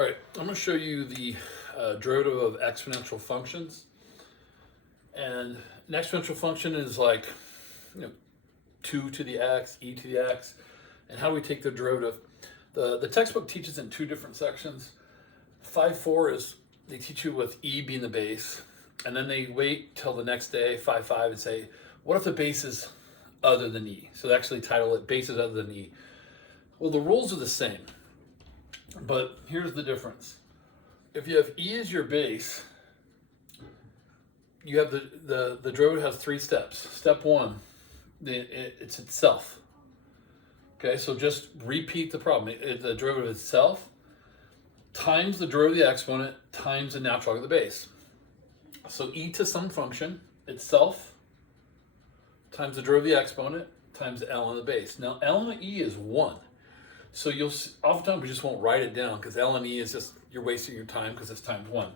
All right, I'm going to show you the derivative of exponential functions. And an exponential function is like, 2 to the x, e to the x. And how do we take the derivative? The textbook teaches in two different sections. 5.4 is they teach you with e being the base. And then they wait till the next day, 5.5, and say, what if the base is other than e? So they actually title it bases other than e. Well, the rules are the same. But here's the difference. If you have e as your base, you have the derivative has 3 steps. Step 1, it's itself. Okay, so just repeat the problem. The derivative itself times the derivative of the exponent times the natural log of the base. So e to some function itself times the derivative of the exponent times ln the base. Now ln e is 1. So you'll oftentimes we just won't write it down because ln e is just you're wasting your time because it's times 1.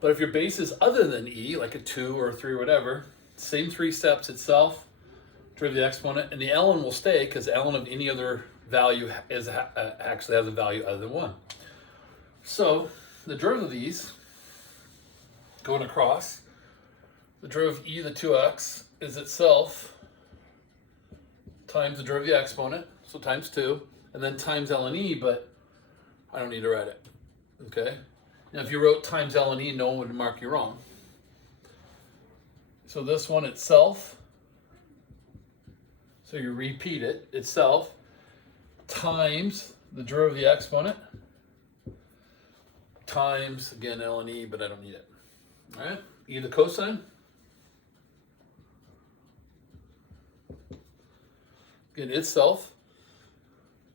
But if your base is other than e, like a 2 or a 3 or whatever, same 3 steps itself, derivative of the exponent, and the ln will stay because ln of any other value is actually has a value other than 1. So the derivative of these going across, the derivative of e to the 2x is itself times the derivative of the exponent, so times 2, and then times ln e, but I don't need to write it. Okay? Now if you wrote times ln e, no one would mark you wrong. So this one itself, so you repeat it, itself, times the derivative of the exponent, times, again, ln e, but I don't need it. All right? E to the cosine. Again, itself,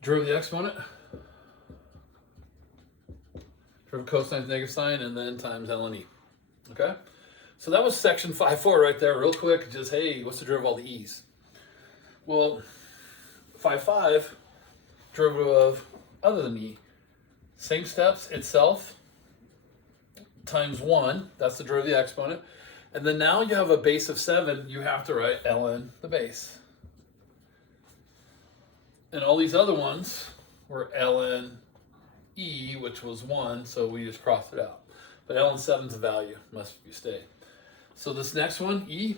derivative of the exponent, derivative of cosine is negative sign, and then times ln e. Okay? So that was section 5.4 right there, real quick. Just, hey, what's the derivative of all the e's? Well, 5.5, derivative of other than e. Same steps, itself, times 1, that's the derivative of the exponent. And then now you have a base of 7, you have to write ln the base. And all these other ones were ln e, which was 1, so we just crossed it out. But ln 7 is a value, must stay. So this next one, e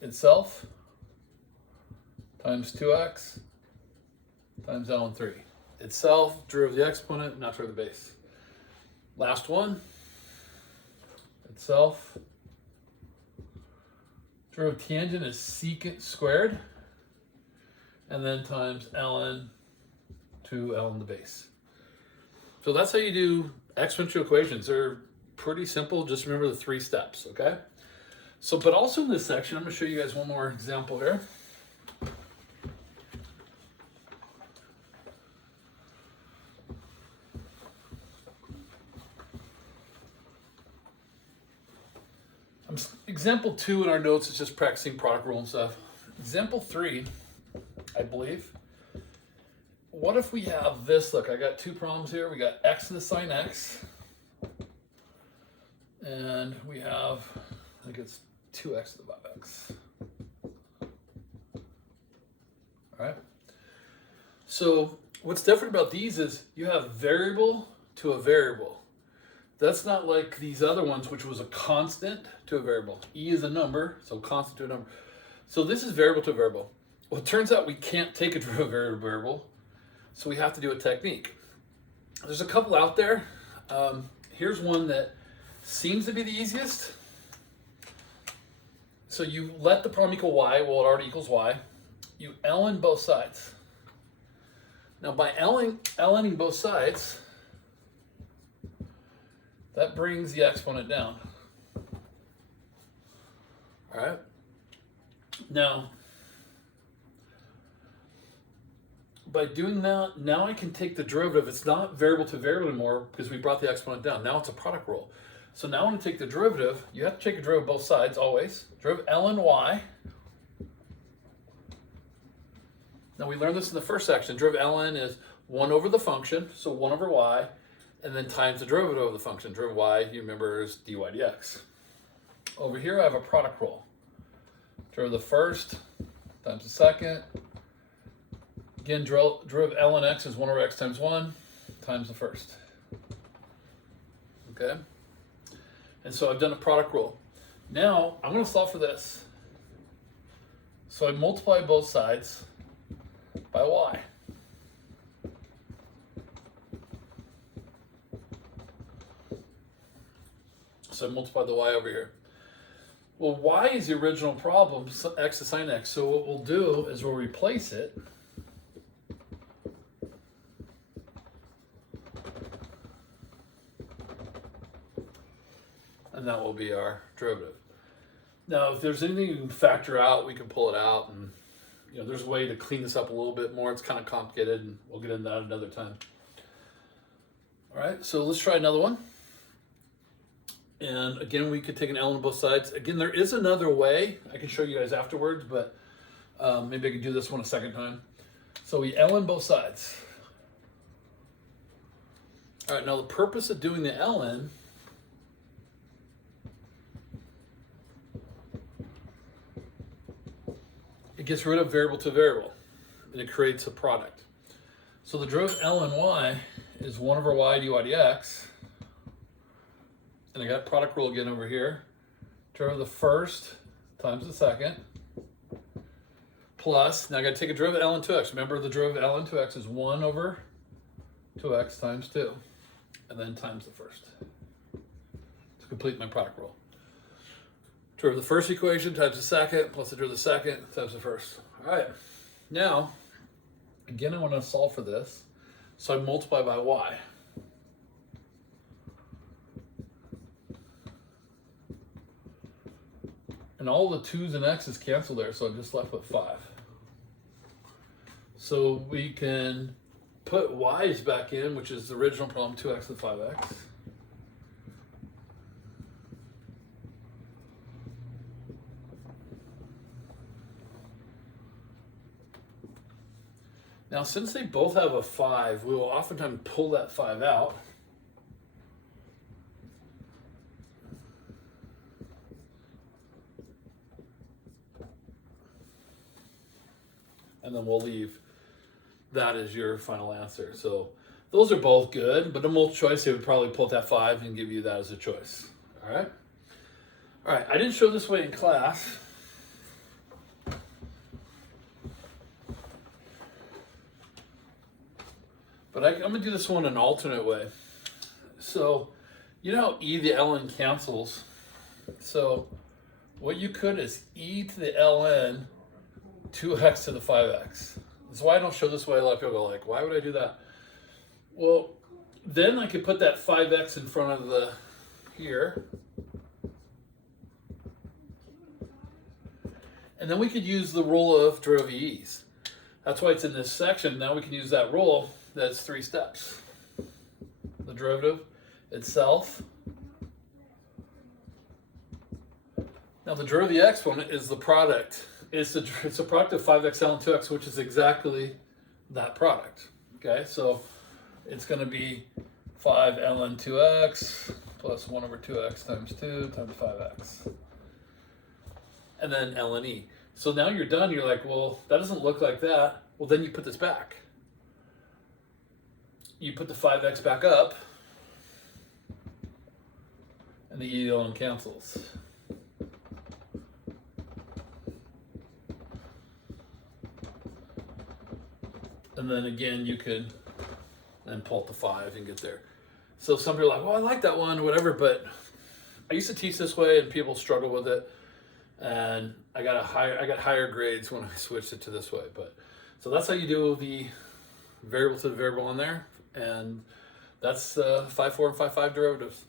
itself, times 2x, times ln 3. Itself, derivative of the exponent, not derivative of the base. Last one, itself, derivative of tangent is secant squared, and then times ln to ln the base. So that's how you do exponential equations. They're pretty simple. Just remember the 3 steps, okay? So, but also in this section, I'm going to show you guys one more example here. Example 2 in our notes is just practicing product rule and stuff. Example 3, I believe. What if we have this? Look, I got 2 problems here. We got x to the sine x. And we have, I think it's 2x to the 5x. All right. So what's different about these is you have variable to a variable. That's not like these other ones, which was a constant to a variable. E is a number, so constant to a number. So this is variable to a variable. Well, it turns out we can't take a derivative of a variable, so we have to do a technique. There's a couple out there. Here's one that seems to be the easiest. So you let the problem equal y, well, it already equals y. You ln both sides. Now by lning both sides, that brings the exponent down. All right. Now, by doing that, now I can take the derivative. It's not variable to variable anymore because we brought the exponent down. Now it's a product rule. So now when I take the derivative, you have to take a derivative of both sides always. Derivative ln y. Now we learned this in the first section. Derivative ln is 1 over the function, so 1 over y. And then times the derivative of the function. Derivative y, you remember, is dy dx. Over here, I have a product rule. Derivative of the first times the second. Again, derivative ln x is 1 over x times 1 times the first. okay? And so I've done a product rule. Now I'm going to solve for this. So I multiply both sides by y. So I multiply the y over here. Well, y is the original problem, so x is sine x. So what we'll do is we'll replace it. And that will be our derivative. Now, if there's anything you can factor out, we can pull it out. And there's a way to clean this up a little bit more. It's kind of complicated, and we'll get into that another time. All right, so let's try another one. And again, we could take an L on both sides. Again, there is another way. I can show you guys afterwards, but maybe I can do this one a second time. So we L on both sides. All right, now the purpose of doing the ln it gets rid of variable to variable, and it creates a product. So the derivative ln y is 1 over y dy dx. And I got product rule again over here. Derivative of the first times the second. Plus, now I got to take a derivative of ln 2x. Remember, the derivative of ln 2x is 1 over 2x times 2. And then times the first. To complete my product rule. Derivative of the first equation times the second, plus the derivative of the second times the first. All right. Now, again, I want to solve for this. So I multiply by y. And all the 2's and x's cancel there, so I'm just left with 5. So we can put y's back in, which is the original problem, 2x and 5x. Now, since they both have a 5, we will oftentimes pull that 5 out. And then we'll leave that as your final answer. So those are both good, but a multiple choice, they would probably pull that 5 and give you that as a choice. All right. All right. I didn't show this way in class. But I'm going to do this one an alternate way. So you know how e the ln cancels. So what you could is e to the ln 2x to the 5x. That's why I don't show this way. A lot of people go like, why would I do that? Well, then I could put that 5x in front of the here. And then we could use the rule of derivative of e's. That's why it's in this section. Now we can use that rule. That's 3 steps. The derivative itself. Now the derivative of the exponent is the product. It's a product of 5x ln 2x, which is exactly that product. Okay, so it's going to be 5 ln 2x plus 1 over 2x times 2 times 5x. And then ln e. So now you're done. You're like, well, that doesn't look like that. Well, then you put this back. You put the 5x back up, and the e ln cancels. And then again, you could then pull up the 5 and get there. So some people are like, well, I like that one, whatever, but I used to teach this way and people struggle with it. And I got higher grades when I switched it to this way. But so that's how you do the variable to the variable in there. And that's 5.4 and 5.5 derivatives.